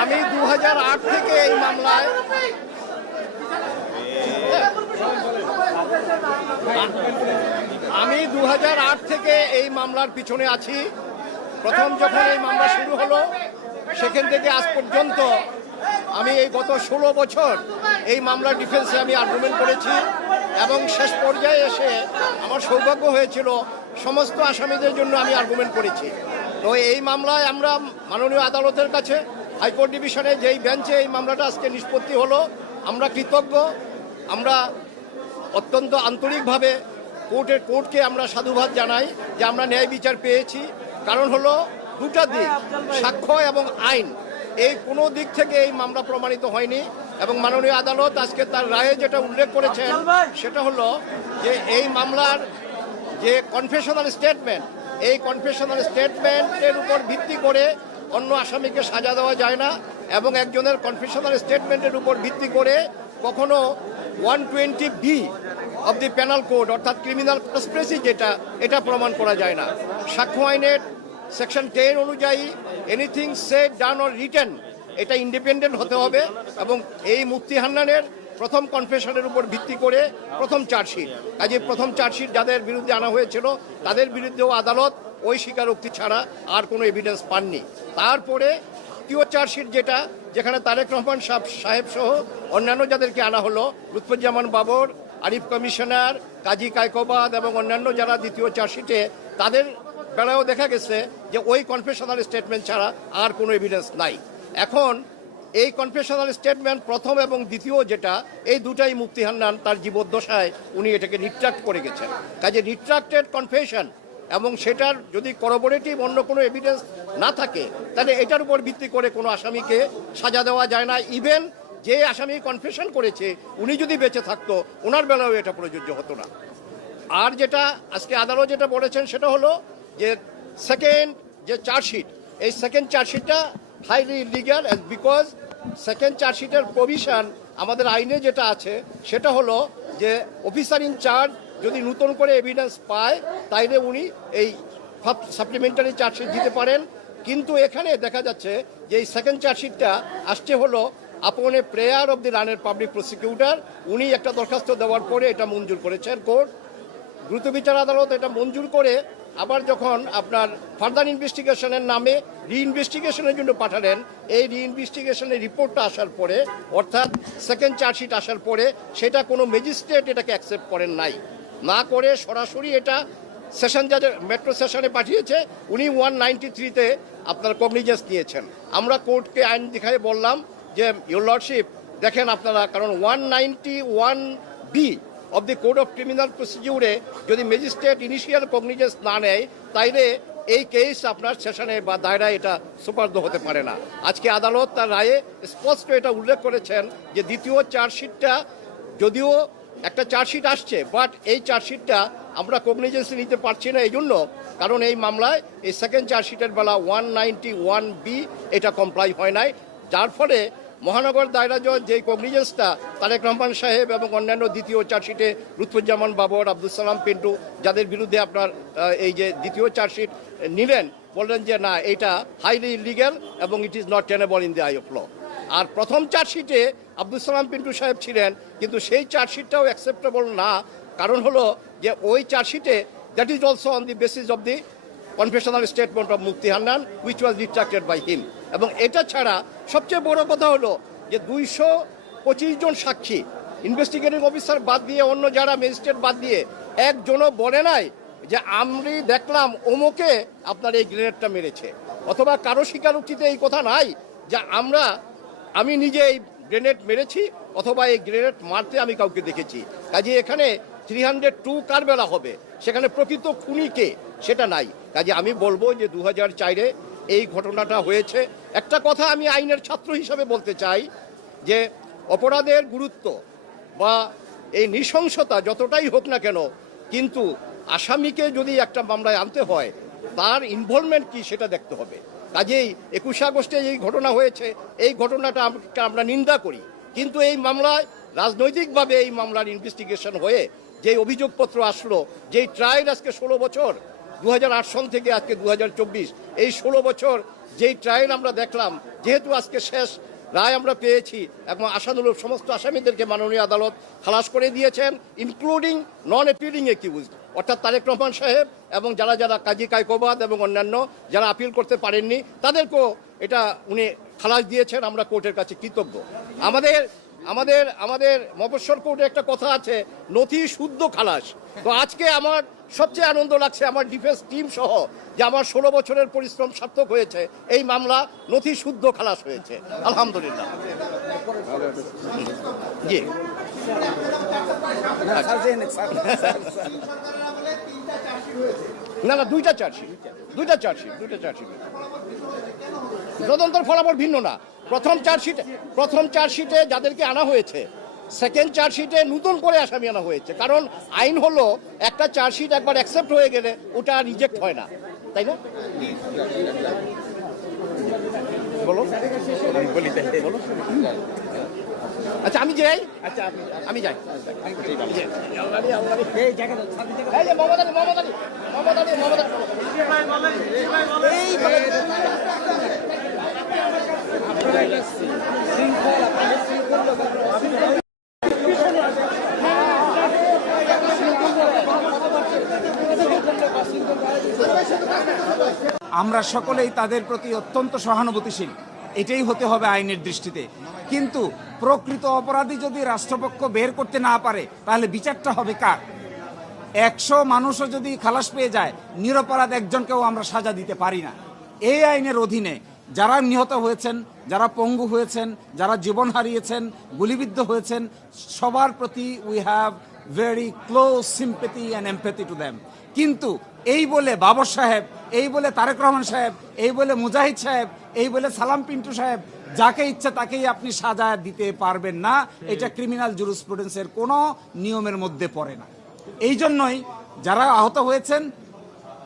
আমি 2008 থেকে এই মামলায় আমি 2008 থেকে এই মামলার পিছনে আছি। প্রথম যখন এই মামলা শুরু হলো সেখান থেকে আজ পর্যন্ত আমি এই গত 16 বছর এই মামলার ডিফেন্সে আমি আর্গুমেন্ট করেছি এবং শেষ পর্যায়ে এসে আমার সৌভাগ্য হয়েছিল সমস্ত আসামিদের জন্য আমি আর্গুমেন্ট করেছি। তো এই মামলায় আমরা মাননীয় আদালতের কাছে হাইকোর্ট ডিভিশনে যেই বেঞ্চে এই মামলাটা আজকে নিষ্পত্তি হলো আমরা কৃতজ্ঞ। আমরা অত্যন্ত আন্তরিকভাবে কোর্টকে আমরা সাধুবাদ জানাই যে আমরা ন্যায় বিচার পেয়েছি। কারণ হলো দুটা দিক, সাক্ষ্য এবং আইন, এই কোনো দিক থেকে এই মামলা প্রমাণিত হয়নি। এবং মাননীয় আদালত আজকে তার রায়ে যেটা উল্লেখ করেছেন সেটা হলো যে এই মামলার যে কনফেশনাল স্টেটমেন্ট, এই কনফেশনাল স্টেটমেন্টের উপর ভিত্তি করে অন্য আসামিকে সাজা দেওয়া যায় না এবং একজনের কনফেশনাল স্টেটমেন্টের উপর ভিত্তি করে কখনো 120B of the penal code অর্থাৎ ক্রিমিনাল কনস্পিরেসি এটা প্রমাণ করা যায় না। সাক্ষ্য আইনের সেকশন 10 অনুযায়ী anything said done or written এটা ইন্ডিপেন্ডেন্ট হতে হবে এবং এই মুফতি হান্নানের প্রথম কনফেশনের উপর ভিত্তি করে প্রথম চার্জশিট, কাজে প্রথম চার্জশিট যাদের বিরুদ্ধে আনা হয়েছিল তাদের বিরুদ্ধেও আদালত ওই স্বীকারোক্তি ছাড়া আর কোনো এভিডেন্স পাননি। তারপরে দ্বিতীয় চার্জশিট যেখানে তারেক রহমান সাহেব সহ অন্যান্য যাদেরকে আনা হলো, লুৎফুজ্জামান বাবর, আরিফ কমিশনার, কাজী কায়কোবাদ এবং অন্যান্য যারা দ্বিতীয় চার্জশিটে, তাদের বেলায়ও দেখা গেছে যে ওই কনফেশনাল স্টেটমেন্ট ছাড়া আর কোনো এভিডেন্স নাই। এখন এই কনফেশনাল স্টেটমেন্ট প্রথম এবং দ্বিতীয় যেটা, এই দুটাই মুফতি হান্নান তার জীবদ্দশায় উনি এটাকে রিট্রাক্ট করে গেছেন। কাজে রিট্রাক্টেড কনফেশন এবং সেটার যদি করবোরেটিভ অন্য কোনো এভিডেন্স না থাকে তাহলে এটার উপর ভিত্তি করে কোনো আসামিকে সাজা দেওয়া যায় না। ইভেন যে আসামি কনফেশন করেছে উনি যদি বেঁচে থাকতো ওনার বেলাও এটা প্রযোজ্য হতো না। আর যেটা আজকে আদালত যেটা বলেছেন সেটা হলো যে সেকেন্ড যে চার্জশিট, এই সেকেন্ড চার্জশিটটা হাইলি ইলিগাল বিকজ সেকেন্ড চার্জশিটের প্রভিশন আমাদের আইনে যেটা আছে সেটা হলো যে অফিসার ইনচার্জ যদি নতুন করে এভিডেন্স পায় তাইলে উনি এই সাপ্লিমেন্টারি চার্জশিট দিতে পারেন। কিন্তু এখানে দেখা যাচ্ছে যে এই সেকেন্ড চার্জশিটটা আসছে হলো আপন এ প্রেয়ার অব দি রানের পাবলিক প্রসিকিউটর, উনি একটা দরখাস্ত দেওয়ার পরে এটা মঞ্জুর করেছেন কোর্ট। দ্রুত বিচার আদালত এটা মঞ্জুর করে আবার যখন আপনার ফার্দার ইনভেস্টিগেশনের নামে রিইনভেস্টিগেশনের জন্য পাঠালেন, এই রিইনভেস্টিগেশনের রিপোর্টটা আসার পরে অর্থাৎ সেকেন্ড চার্জশিট আসার পরে সেটা কোনো ম্যাজিস্ট্রেট এটাকে অ্যাকসেপ্ট করেন নাই, না করে সরাসরি এটা সেশন জাজের মেট্রো সেশনে পাঠিয়েছে। উনি 193-তে আপনার কগনিজেন্স নিয়েছেন। আমরা কোর্টকে আইন দেখায় বললাম যে ইউর লর্ডশিপ দেখেন আপনারা, কারণ 191B of the code of criminal প্রসিডিউরে যদি ম্যাজিস্ট্রেট ইনিশিয়াল কগনিজেন্স না নেয় তাইলে এই কেস আপনার সেশনে বা দায়রায় এটা সুপার্দ হতে পারে না। আজকে আদালত তার রায়ে স্পষ্ট এটা উল্লেখ করেছেন যে দ্বিতীয় চার্জশিটটা যদিও একটা চার্জশিট আসছে বাট এই চার্জশিটটা আমরা কগনিজেন্সে নিতে পারছি না এই জন্য কারণ এই মামলায় এই সেকেন্ড চার্জশিটের বেলা 191B এটা কমপ্লাই হয় নাই, যার ফলে মহানগর দায়রা জজ যেই কগনিজেন্সটা তারেক রহমান সাহেব এবং অন্যান্য দ্বিতীয় চার্জশিটে লুৎফুজ্জামান বাবর, আব্দুল সালাম পিন্টু যাদের বিরুদ্ধে আপনার এই যে দ্বিতীয় চার্জশিট নিলেন, বললেন যে না এটা হাইলি ইলিগ্যাল এবং it is not tenable in the eye of law. আর প্রথম চার্জশিটে আব্দুল সালাম পিন্টু সাহেব ছিলেন কিন্তু সেই চার্জশিটটাও অ্যাকসেপ্টেবল না, কারণ হলো যে ওই চার্জশিটে that is also on the basis of the confessional statement of Mufti Hannan which was retracted by him. এবং এটা ছাড়া সবচেয়ে বড় কথা হলো যে 225 জন সাক্ষী ইনভেস্টিগেটিং অফিসার বাদ দিয়ে অন্য যারা ম্যাজিস্ট্রেট বাদ দিয়ে একজনও বলে নাই যে আমি দেখলাম অমুকে আপনার এই গ্রেনেডটা মেরেছে, অথবা কারো স্বীকারোক্তিতে এই কথা নাই যে আমি নিজে এই গ্রেনেড মেরেছি অথবা এই গ্রেনেড মারতে আমি কাউকে দেখেছি। কাজে এখানে 302 কার বেলা হবে, সেখানে প্রকৃত খুনি কে সেটা নাই। কাজে আমি বলবো যে 2004-এ এই ঘটনাটা হয়েছে। একটা কথা আমি আইনের ছাত্র হিসাবে বলতে চাই যে অপরাধের গুরুত্ব বা এই নৃশংসতা যতটাই হোক না কেন, কিন্তু আসামিকে যদি একটা মামলায় আনতে হয় তার ইনভলভমেন্ট কি সেটা দেখতে হবে। কাজেই 21 আগস্টে এই ঘটনা হয়েছে, এই ঘটনাটা আমরা নিন্দা করি, কিন্তু এই মামলায় রাজনৈতিকভাবে এই মামলার ইনভেস্টিগেশন হয়ে যে অভিযোগপত্র আসলো, যেই ট্রায়াল আজকে 16 বছর 2008 সন থেকে আজকে 2024, এই 16 বছর যেই ট্রায়াল আমরা দেখলাম, যেহেতু আজকে শেষ রায় আমরা পেয়েছি এবং আশানুরূপ সমস্ত আসামিদেরকে মাননীয় আদালত খালাস করে দিয়েছেন, ইনক্লুডিং নন অ্যাপিলিং অ্যাকিউজড, অর্থাৎ তারেক রহমান সাহেব এবং যারা যারা কাজী কায়কোবাদ এবং অন্যান্য যারা আপিল করতে পারেননি তাদেরকেও এটা উনি খালাস দিয়েছেন। আমরা কোর্টের কাছে কৃতজ্ঞ। আমাদের আমাদের আমাদের মফস্বল কোর্টে একটা কথা আছে, নথি শুদ্ধ খালাস। তো আজকে আমার সবচেয়ে আনন্দ লাগছে আমার ডিফেন্স টিম সহ যে আমার 16 বছরের পরিশ্রম সার্থক হয়েছে, এই মামলা নথি শুদ্ধ খালাস হয়েছে, আলহামদুলিল্লাহ। জি না না, দুইটা চার্জশিট। তদন্তের ফলাফল ভিন্ন না। প্রথম চার্জশিটে যাদেরকে আনা হয়েছে, সেকেন্ড চার্জশিটে নতুন করে আসামি আনা হয়েছে। কারণ আইন হলো একটা চার্জশিট একবার অ্যাকসেপ্ট হয়ে গেলে ওটা রিজেক্ট হয় না, তাই না? বলো। আচ্ছা আমি যাই। আমি যাই। আমরা সকলেই তাদের প্রতি অত্যন্ত সহানুভূতিশীল, এটাই হতে হবে আইনের দৃষ্টিতে। কিন্তু প্রকৃত অপরাধী যদি রাষ্ট্রপক্ষ বের করতে না পারে তাহলে বিচারটা হবে কার? 100 মানুষও যদি খালাস পেয়ে যায়, নিরপরাধ একজনকেও আমরা সাজা দিতে পারি না। এই আইনের অধীনে যারা নিহত হয়েছেন, যারা পঙ্গু হয়েছেন, যারা জীবন হারিয়েছেন, গুলিবিদ্ধ হয়েছেন, সবার প্রতি we have very close sympathy and empathy to them. কিন্তু এই বলে বাবর সাহেব, এই বলে তারেক রহমান সাহেব, এই বলে মুজাহিদ সাহেব, এই বলে সালাম পিন্টু সাহেব, যাকে ইচ্ছা তাকেই আপনি সাজা দিতে পারবেন না। এটা ক্রিমিনাল জুরিসপ্রুডেন্সের কোনো নিয়মের মধ্যে পড়ে না। এই জন্যই যারা আহত হয়েছেন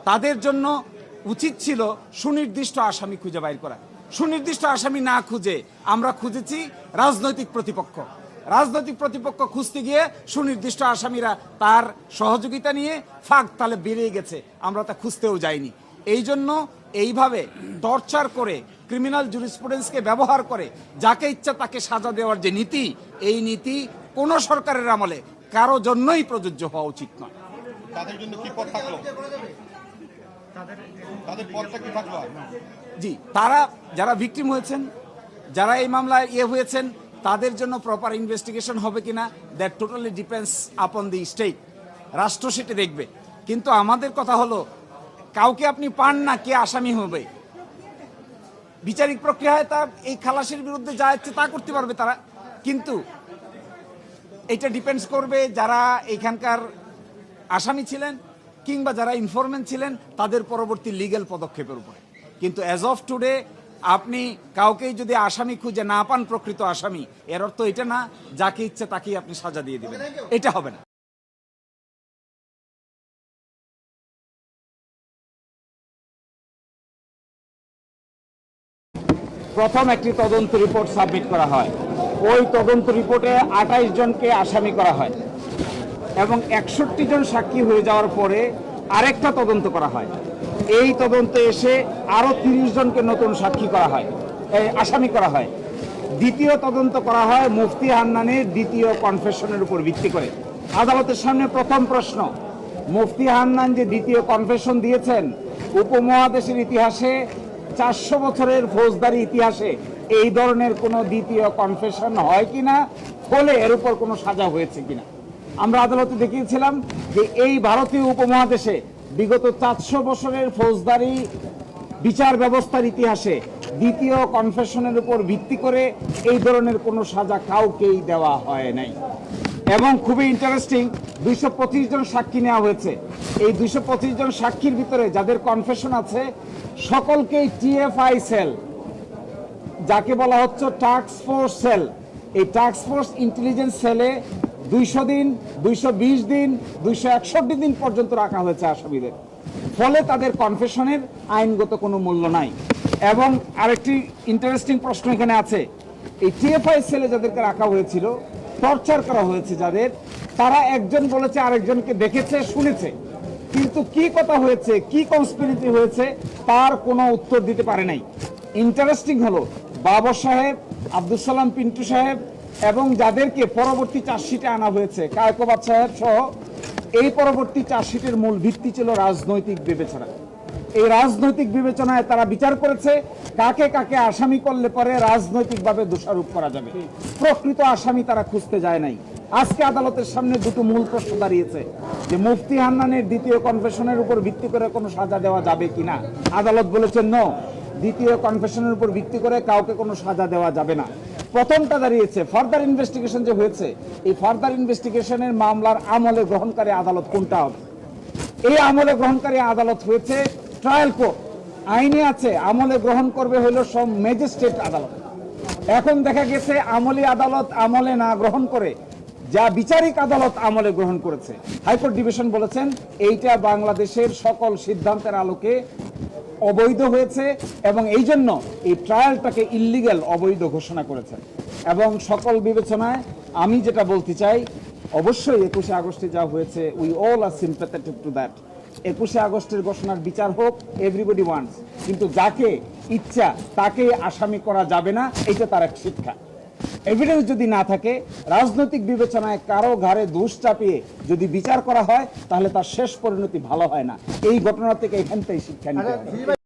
তাদের জন্য উচিত ছিল সুনির্দিষ্ট আসামি খুঁজে বাইর করা। সুনির্দিষ্ট আসামি না খুঁজে আমরা খুঁজেছি রাজনৈতিক প্রতিপক্ষ খুঁজতে গিয়ে সুনির্দিষ্ট আসামিরা তার সহযোগিতা নিয়ে ফাঁক তালে বেরিয়ে গেছে, আমরা তা খুঁজতেও যাইনি। এই জন্য এইভাবে টর্চার করে, ক্রিমিনাল জুরিসপ্রুডেন্সকে ব্যবহার করে যাকে ইচ্ছা তাকে সাজা দেওয়ার যে নীতি, এই নীতি কোনো সরকারের আমলে কারো জন্যই প্রযোজ্য হওয়া উচিত নয়। তাদের জন্য কি পথ থাকলো? তাদের পথটা কি থাকলো? জি, তারা যারা ভিকটিম হয়েছেন, যারা এই মামলায় হয়েছেন, তাদের জন্য প্রপার ইনভেস্টিগেশন হবে কিনা, that totally depends upon the state. রাষ্ট্র সেটা দেখবে। কিন্তু আমাদের কথা হলো, কাউকে আপনি পান না কে আসামি হবে। বিচারিক প্রক্রিয়ায় তার এই খালাসের বিরুদ্ধে যা ইচ্ছে তা করতে পারবে তারা, কিন্তু এটা ডিপেন্ডস করবে যারা এখানকার আসামি ছিলেন কিংবা যারা ইনফরমেন্ট ছিলেন তাদের পরবর্তী লিগ্যাল পদক্ষেপের উপরে। কিন্তু অ্যাজ অফ টুডে আপনি কাউকেই যদি আসামি খুঁজে না পান, প্রকৃত আসামি, এর অর্থ এটা না যাকে ইচ্ছে তাকেই আপনি সাজা দিয়ে দিবেন, এটা হবে না। প্রথম একটি তদন্ত রিপোর্ট সাবমিট করা হয়। ওই তদন্ত রিপোর্টে 28 জনকে আসামি করা হয় এবং 61 জন সাক্ষী হয়ে যাওয়ার পরে আরেকটা তদন্ত করা হয়। এই তদন্তে এসে আরো 30 জনকে নতুন সাক্ষী করা হয়, আসামি করা হয়। দ্বিতীয় তদন্ত করা হয় মুফতি হান্নানের দ্বিতীয় কনফেশনের উপর ভিত্তি করে। আদালতের সামনে প্রথম প্রশ্ন, মুফতি হান্নান যে দ্বিতীয় কনফেশন দিয়েছেন, উপমহাদেশের ইতিহাসে 400 বছরের ফৌজদারি ইতিহাসে এই ধরনের কোনো দ্বিতীয় কনফেশন হয় কিনা, ফলে এর উপর কোনো সাজা হয়েছে কিনা। আমরা আদালতে দেখিয়েছিলাম যে এই ভারতীয় উপমহাদেশে বিগত 400 বছরের ফৌজদারি বিচার ব্যবস্থার ইতিহাসে দ্বিতীয় কনফেশনের উপর ভিত্তি করে এই ধরনের কোনো সাজা কাউকেই দেওয়া হয় নাই। এবং খুবই ইন্টারেস্টিং, 225 জন সাক্ষী নেওয়া হয়েছে। এই 225 জন সাক্ষীর ভিতরে যাদের কনফেশন আছে সকলকেই টিএফআই সেল, যাকে বলা হচ্ছে টাস্ক ফোর্স সেল, এই টাস্ক ফোর্স ইন্টেলিজেন্স সেলে 200 দিন, 220 দিন, 261 দিন পর্যন্ত রাখা হয়েছে আসামিদের। ফলে তাদের কনফেশনের আইনগত কোনো মূল্য নাই। এবং আরেকটি ইন্টারেস্টিং প্রশ্ন এখানে আছে, এই টিএফআই সেলে যাদেরকে রাখা হয়েছিল, টর্চার করা হয়েছে যাদের, তারা একজন বলেছে আরেকজনকে দেখেছে, শুনেছে, কিন্তু কি কথা হয়েছে, কি কনস্পিরেসি হয়েছে তার কোনো উত্তর দিতে পারে নাই। ইন্টারেস্টিং হলো বাবর সাহেব, আব্দুল সালাম পিন্টু সাহেব এবং যাদেরকে পরবর্তী চার্জশিটে আনা হয়েছে কায়কোবাদ সাহেব সহ, এই পরবর্তী চার্জশিটের মূল ভিত্তি ছিল রাজনৈতিক বিবেচনা। এই রাজনৈতিক বিবেচনায় তারা বিচার করেছে কাকে কাকে আসামি করলে পরে রাজনৈতিকভাবে দোষারোপ করা যাবে। প্রকৃত আসামি তারা খুঁজতে যায় নাই। আজকে আদালতের সামনে দুটো মূল প্রশ্ন দাঁড়িয়েছে যে মুফতি হান্নানের দ্বিতীয় কনফেশনের উপর ভিত্তি করে কোনো সাজা দেওয়া যাবে কিনা। আদালত বলেছেন নো, দ্বিতীয় কনফেশনের উপর ভিত্তি করে কাউকে কোনো সাজা দেওয়া যাবে না। প্রথমটা দাঁড়িয়েছে ফার্দার ইনভেস্টিগেশন যে হয়েছে, এই ফার্দার ইনভেস্টিগেশনের মামলার আমলে গ্রহণকারী আদালত কোনটা হবে? এই আমলে গ্রহণকারী আদালত হয়েছে ট্রায়াল কোর্ট। আইনে আছে আমলে গ্রহণ করবে হলো সব ম্যাজিস্ট্রেট আদালত। এখন দেখা গেছে আমলি আদালত আমলে না গ্রহণ করে যা বিচারিক আদালত আমলে গ্রহণ করেছে। হাইকোর্ট ডিভিশন বলেছেন এইটা বাংলাদেশের সকল সিদ্ধান্তের আলোকে অবৈধ হয়েছে এবং এই জন্য এই ট্রায়ালটাকে ইল্লিগ্যাল, অবৈধ ঘোষণা করেছেন। এবং সকল বিবেচনায় আমি যেটা বলতে চাই, অবশ্যই 21শে আগস্টে যা হয়েছে we all are sympathetic to that. 21শে আগস্টের ঘোষণার বিচার হোক, এভরিবডি ওয়ান্টস, কিন্তু যাকে ইচ্ছা তাকে আসামি করা যাবে না, এটা তার এক শিক্ষা। এভিডেন্স যদি না থাকে, রাজনৈতিক বিবেচনায় কারো ঘাড়ে দোষ চাপিয়ে যদি বিচার করা হয় তাহলে তার শেষ পরিণতি ভালো হয় না। এই ঘটনা থেকে এখান থেকে শিক্ষা নিতে হবে।